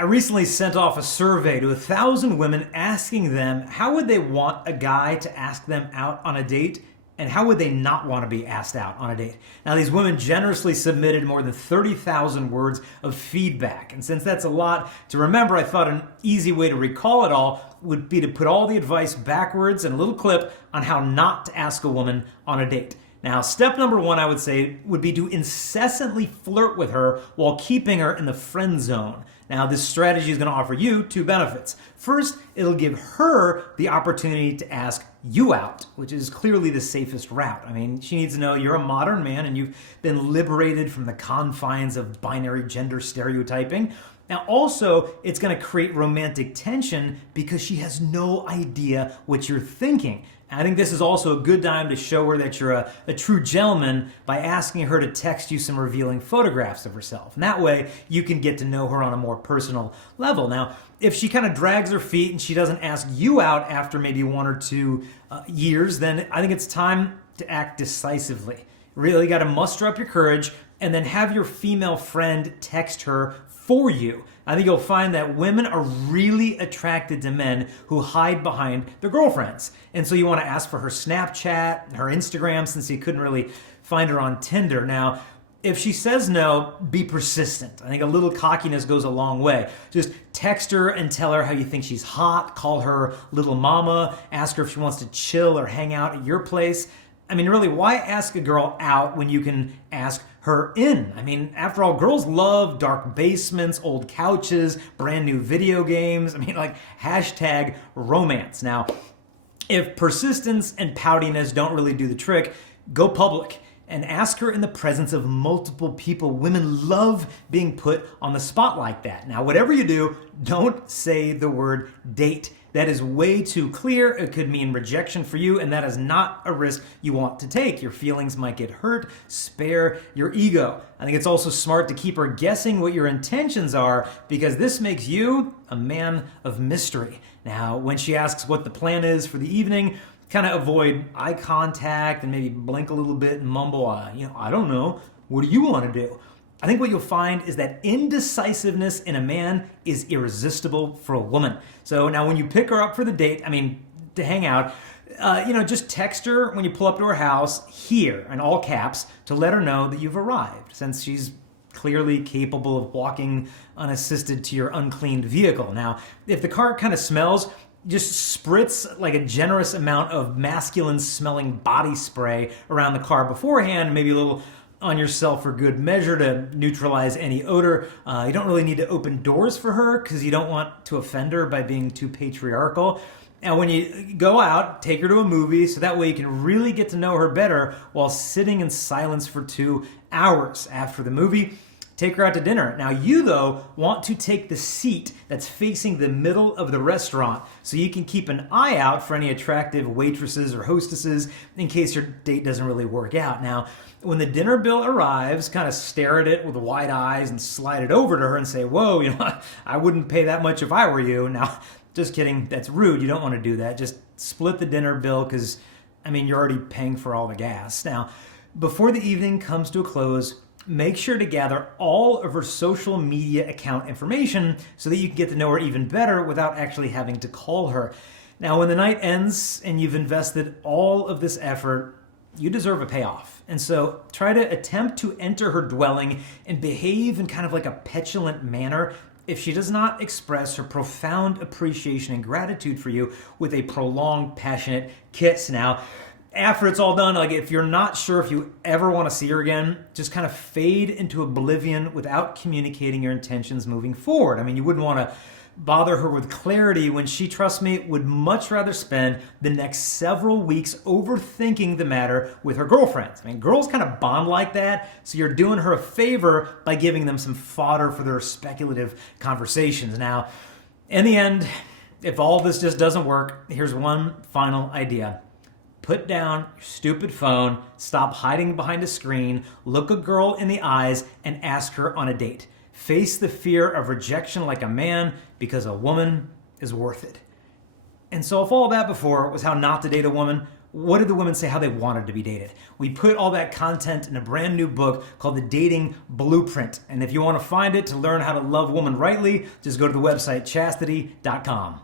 I recently sent off a survey to 1,000 women asking them how would they want a guy to ask them out on a date and how would they not want to be asked out on a date. Now, these women generously submitted more than 30,000 words of feedback. And since that's a lot to remember, I thought an easy way to recall it all would be to put all the advice backwards in a little clip on how not to ask a woman on a date. Now, step number one, I would say, would be to incessantly flirt with her while keeping her in the friend zone. Now, this strategy is going to offer you two benefits. First, it'll give her the opportunity to ask you out, which is clearly the safest route. I mean, she needs to know you're a modern man and you've been liberated from the confines of binary gender stereotyping. Now, also, it's going to create romantic tension because she has no idea what you're thinking. I think this is also a good time to show her that you're a true gentleman by asking her to text you some revealing photographs of herself. And that way, you can get to know her on a more personal level. Now, if she kind of drags her feet and she doesn't ask you out after maybe 1 or 2 years, then I think it's time to act decisively. Really got to muster up your courage and then have your female friend text her for you. I think you'll find that women are really attracted to men who hide behind their girlfriends. And so you want to ask for her Snapchat, her Instagram, since you couldn't really find her on Tinder. Now, if she says no, be persistent. I think a little cockiness goes a long way. Just text her and tell her how you think she's hot, call her little mama, ask her if she wants to chill or hang out at your place. I mean, really, why ask a girl out when you can ask her in? I mean, after all, girls love dark basements, old couches, brand new video games. I mean, like, hashtag romance. Now, if persistence and poutiness don't really do the trick, go public and ask her in the presence of multiple people. Women love being put on the spot like that. Now, whatever you do, don't say the word date. That is way too clear. It could mean rejection for you, and that is not a risk you want to take. Your feelings might get hurt. Spare your ego. I think it's also smart to keep her guessing what your intentions are because this makes you a man of mystery. Now, when she asks what the plan is for the evening, kind of avoid eye contact and maybe blink a little bit and mumble, I don't know. What do you want to do? I think what you'll find is that indecisiveness in a man is irresistible for a woman. So now when you pick her up for the date, to hang out, just text her when you pull up to her house here in all caps to let her know that you've arrived, since she's clearly capable of walking unassisted to your uncleaned vehicle. Now, if the car kind of smells, just spritz like a generous amount of masculine smelling body spray around the car beforehand, maybe a little on yourself for good measure to neutralize any odor. You don't really need to open doors for her because you don't want to offend her by being too patriarchal. And when you go out, take her to a movie so that way you can really get to know her better while sitting in silence for 2 hours. After the movie, take her out to dinner. Now you, though, want to take the seat that's facing the middle of the restaurant so you can keep an eye out for any attractive waitresses or hostesses in case your date doesn't really work out. Now, when the dinner bill arrives, kind of stare at it with wide eyes and slide it over to her and say, whoa, I wouldn't pay that much if I were you. Now, just kidding. That's rude. You don't want to do that. Just split the dinner bill because, you're already paying for all the gas. Now, before the evening comes to a close, make sure to gather all of her social media account information so that you can get to know her even better without actually having to call her. Now, when the night ends and you've invested all of this effort, you deserve a payoff. And so try to attempt to enter her dwelling and behave in kind of like a petulant manner if she does not express her profound appreciation and gratitude for you with a prolonged, passionate kiss. Now, after it's all done, if you're not sure if you ever want to see her again, just kind of fade into oblivion without communicating your intentions moving forward. You wouldn't want to bother her with clarity when she, trust me, would much rather spend the next several weeks overthinking the matter with her girlfriends. Girls kind of bond like that, so you're doing her a favor by giving them some fodder for their speculative conversations. Now, in the end, if all this just doesn't work, here's one final idea. Put down your stupid phone, stop hiding behind a screen, look a girl in the eyes, and ask her on a date. Face the fear of rejection like a man because a woman is worth it. And so if all that before was how not to date a woman, what did the women say how they wanted to be dated? We put all that content in a brand new book called The Dating Blueprint. And if you want to find it to learn how to love women rightly, just go to the website chastity.com.